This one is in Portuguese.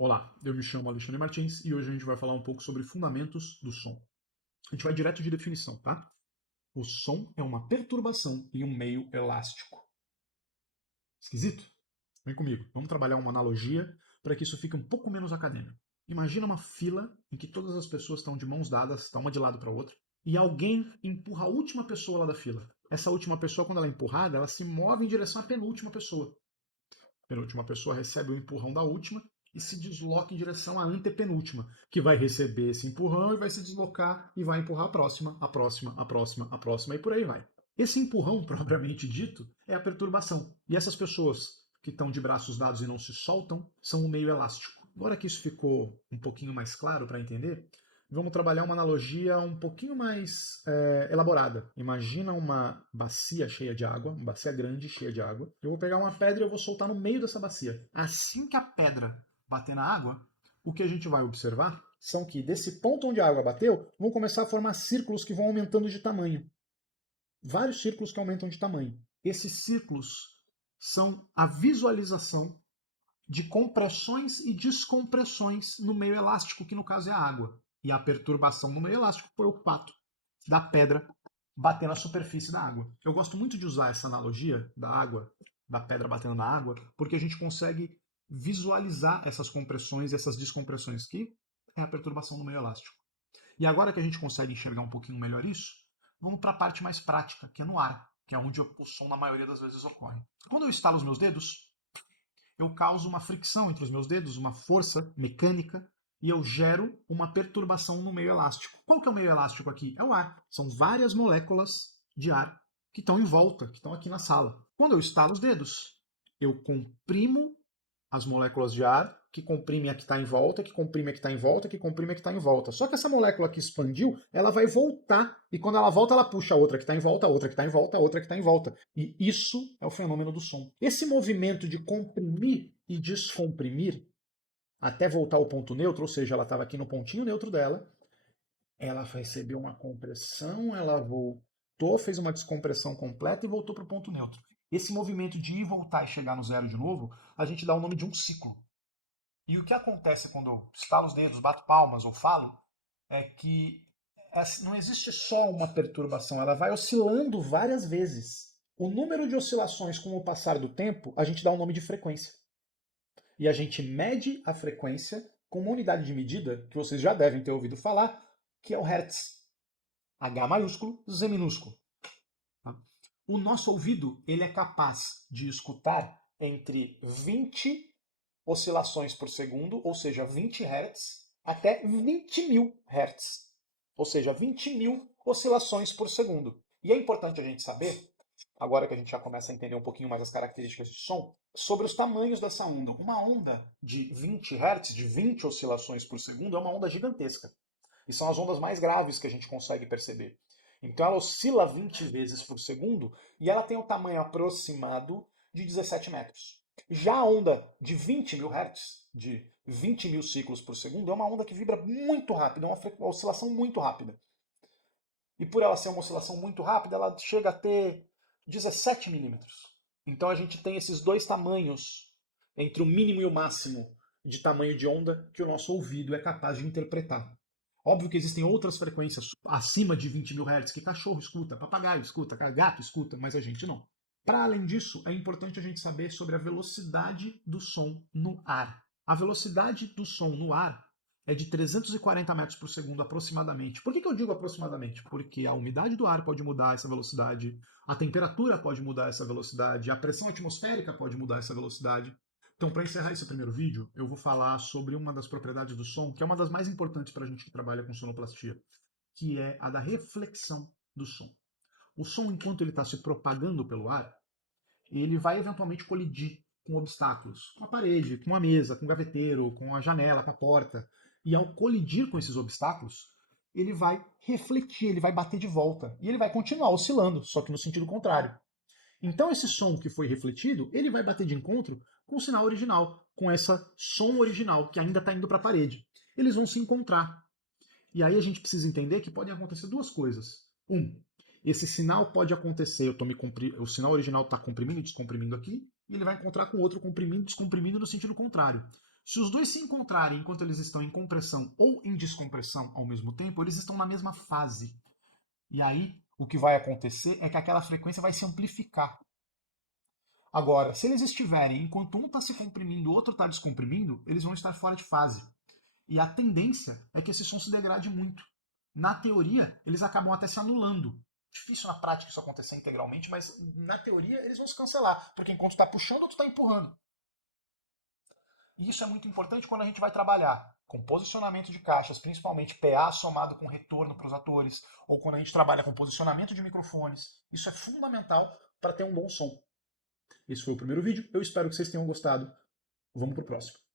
Olá, eu me chamo Alexandre Martins e hoje a gente vai falar um pouco sobre fundamentos do som. A gente vai direto de definição, tá? O som é uma perturbação em um meio elástico. Esquisito? Vem comigo, vamos trabalhar uma analogia para que isso fique um pouco menos acadêmico. Imagina uma fila em que todas as pessoas estão de mãos dadas, estão uma de lado para a outra, e alguém empurra a última pessoa lá da fila. Essa última pessoa, quando ela é empurrada, ela se move em direção à penúltima pessoa. A penúltima pessoa recebe o empurrão da última e se desloca em direção à antepenúltima, que vai receber esse empurrão e vai se deslocar e vai empurrar a próxima, a próxima, a próxima, a próxima e por aí vai. Esse empurrão, propriamente dito, é a perturbação. E essas pessoas que estão de braços dados e não se soltam são o meio elástico. Agora que isso ficou um pouquinho mais claro para entender, vamos trabalhar uma analogia um pouquinho mais elaborada. Imagina uma bacia cheia de água, uma bacia grande cheia de água. Eu vou pegar uma pedra e eu vou soltar no meio dessa bacia. Assim que a pedra bater na água, o que a gente vai observar são que desse ponto onde a água bateu, vão começar a formar círculos que vão aumentando de tamanho. Vários círculos que aumentam de tamanho. Esses círculos são a visualização de compressões e descompressões no meio elástico, que no caso é a água. E a perturbação no meio elástico foi o fato da pedra bater na superfície da água. Eu gosto muito de usar essa analogia da água, da pedra batendo na água, porque a gente consegue visualizar essas compressões e essas descompressões, que é a perturbação no meio elástico. E agora que a gente consegue enxergar um pouquinho melhor isso, vamos para a parte mais prática, que é no ar, que é onde o som na maioria das vezes ocorre. Quando eu estalo os meus dedos, eu causo uma fricção entre os meus dedos, uma força mecânica, e eu gero uma perturbação no meio elástico. Qual que é o meio elástico aqui? É o ar. São várias moléculas de ar que estão em volta, que estão aqui na sala. Quando eu estalo os dedos, eu comprimo as moléculas de ar, que comprime a que está em volta, que comprime a que está em volta, que comprime a que está em volta. Só que essa molécula que expandiu, ela vai voltar, e quando ela volta, ela puxa a outra que está em volta, a outra que está em volta, a outra que está em volta. E isso é o fenômeno do som. Esse movimento de comprimir e descomprimir, até voltar ao ponto neutro, ou seja, ela estava aqui no pontinho neutro dela, ela recebeu uma compressão, ela voltou, fez uma descompressão completa e voltou para o ponto neutro. Esse movimento de ir, voltar e chegar no zero de novo, a gente dá o nome de um ciclo. E o que acontece quando eu estalo os dedos, bato palmas ou falo, é que não existe só uma perturbação, ela vai oscilando várias vezes. O número de oscilações com o passar do tempo, a gente dá o nome de frequência. E a gente mede a frequência com uma unidade de medida que vocês já devem ter ouvido falar, que é o Hertz. H maiúsculo, Z minúsculo. O nosso ouvido ele é capaz de escutar entre 20 oscilações por segundo, ou seja, 20 Hz, até 20 mil Hz, ou seja, 20 mil oscilações por segundo. E é importante a gente saber, agora que a gente já começa a entender um pouquinho mais as características de som, sobre os tamanhos dessa onda. Uma onda de 20 Hz, de 20 oscilações por segundo, é uma onda gigantesca. E são as ondas mais graves que a gente consegue perceber. Então ela oscila 20 vezes por segundo e ela tem um tamanho aproximado de 17 metros. Já a onda de 20 mil Hz, de 20 mil ciclos por segundo, é uma onda que vibra muito rápido, é uma oscilação muito rápida. E por ela ser uma oscilação muito rápida, ela chega a ter 17 milímetros. Então a gente tem esses dois tamanhos, entre o mínimo e o máximo de tamanho de onda, que o nosso ouvido é capaz de interpretar. Óbvio que existem outras frequências acima de 20 mil Hz que cachorro escuta, papagaio escuta, gato escuta, mas a gente não. Para além disso, é importante a gente saber sobre a velocidade do som no ar. A velocidade do som no ar é de 340 metros por segundo aproximadamente. Por que eu digo aproximadamente? Porque a umidade do ar pode mudar essa velocidade, a temperatura pode mudar essa velocidade, a pressão atmosférica pode mudar essa velocidade. Então, para encerrar esse primeiro vídeo, eu vou falar sobre uma das propriedades do som, que é uma das mais importantes para a gente que trabalha com sonoplastia, que é a da reflexão do som. O som, enquanto ele está se propagando pelo ar, ele vai eventualmente colidir com obstáculos, com a parede, com a mesa, com o gaveteiro, com a janela, com a porta. E ao colidir com esses obstáculos, ele vai refletir, ele vai bater de volta. E ele vai continuar oscilando, só que no sentido contrário. Então esse som que foi refletido, ele vai bater de encontro com o sinal original, com esse som original que ainda está indo para a parede. Eles vão se encontrar. E aí a gente precisa entender que podem acontecer duas coisas. Esse sinal pode acontecer, o sinal original está comprimindo e descomprimindo aqui, e ele vai encontrar com outro comprimindo e descomprimindo no sentido contrário. Se os dois se encontrarem enquanto eles estão em compressão ou em descompressão ao mesmo tempo, eles estão na mesma fase. E aí, o que vai acontecer é que aquela frequência vai se amplificar. Agora, se eles estiverem, enquanto um está se comprimindo, o outro está descomprimindo, eles vão estar fora de fase. E a tendência é que esse som se degrade muito. Na teoria, eles acabam até se anulando. Difícil na prática isso acontecer integralmente, mas na teoria eles vão se cancelar, porque enquanto está puxando, outro está empurrando. E isso é muito importante quando a gente vai trabalhar com posicionamento de caixas, principalmente PA somado com retorno para os atores, ou quando a gente trabalha com posicionamento de microfones. Isso é fundamental para ter um bom som. Esse foi o primeiro vídeo, eu espero que vocês tenham gostado. Vamos para o próximo.